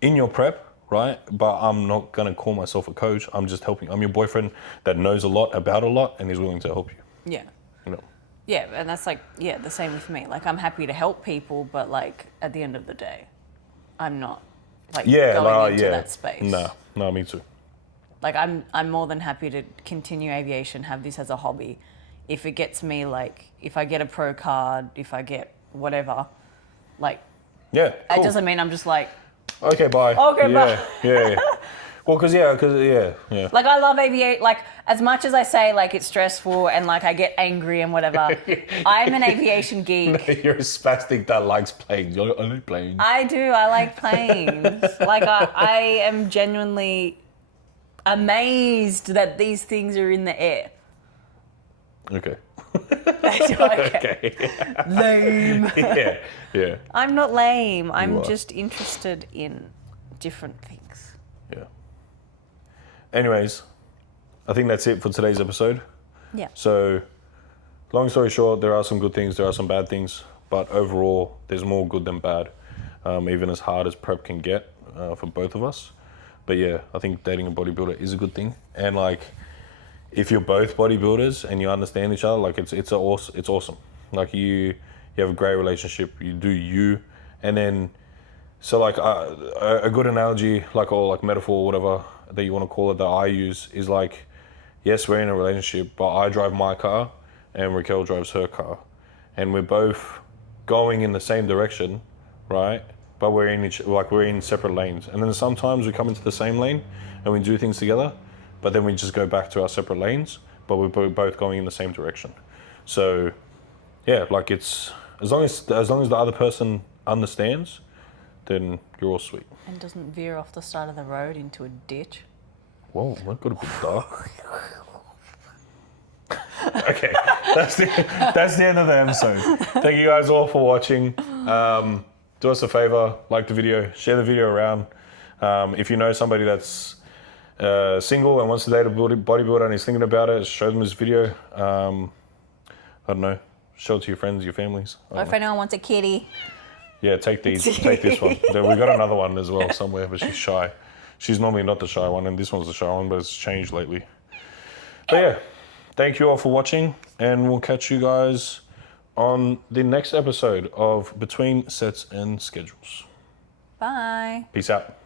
in your prep. Right? But I'm not going to call myself a coach. I'm just helping. I'm your boyfriend that knows a lot about a lot and is willing to help you. Yeah. You know? Yeah, and that's like, the same with me. Like, I'm happy to help people, but like, at the end of the day, I'm not like going into that space. No, me too. Like, I'm more than happy to continue aviation, have this as a hobby. If it gets me, like, if I get a pro card, if I get whatever, like, cool. It doesn't mean I'm just like, okay, bye. Okay, bye. Yeah. Well, because. Like, I love aviation. Like, as much as I say, like, it's stressful and, like, I get angry and whatever, I'm an aviation geek. No, you're a spastic that likes planes. I like planes. I do. I like planes. Like, I am genuinely amazed that these things are in the air. Okay. Okay. Lame. Yeah. I'm not lame. I'm are. just interested in different things. Yeah. Anyways, I think that's it for today's episode. Yeah. So, long story short, there are some good things, there are some bad things, but overall, there's more good than bad, even as hard as prep can get for both of us. But yeah, I think dating a bodybuilder is a good thing. And like, if you're both bodybuilders and you understand each other, like it's awesome. Like you have a great relationship, you do you, and then so like a good analogy, like or like metaphor, or whatever that you want to call it, that I use is like, yes, we're in a relationship, but I drive my car and Raquel drives her car, and we're both going in the same direction, right? But we're in separate lanes, and then sometimes we come into the same lane and we do things together, but then we just go back to our separate lanes, but we're both going in the same direction. So yeah, like it's as long as the other person understands, then you're all sweet. And doesn't veer off the side of the road into a ditch. Whoa, that got a bit dark. Okay, that's the end of the episode. Thank you guys all for watching. Do us a favor, like the video, share the video around. If you know somebody that's single and wants to date a bodybuilder and is thinking about it, show them this video. I don't know, show it to your friends, your families. Or if anyone wants a kitty. Yeah, take this one. Then we got another one as well somewhere, but she's shy. She's normally not the shy one, and this one's the shy one, but it's changed lately. But yeah, thank you all for watching, and we'll catch you guys on the next episode of Between Sets and Schedules. Bye. Peace out.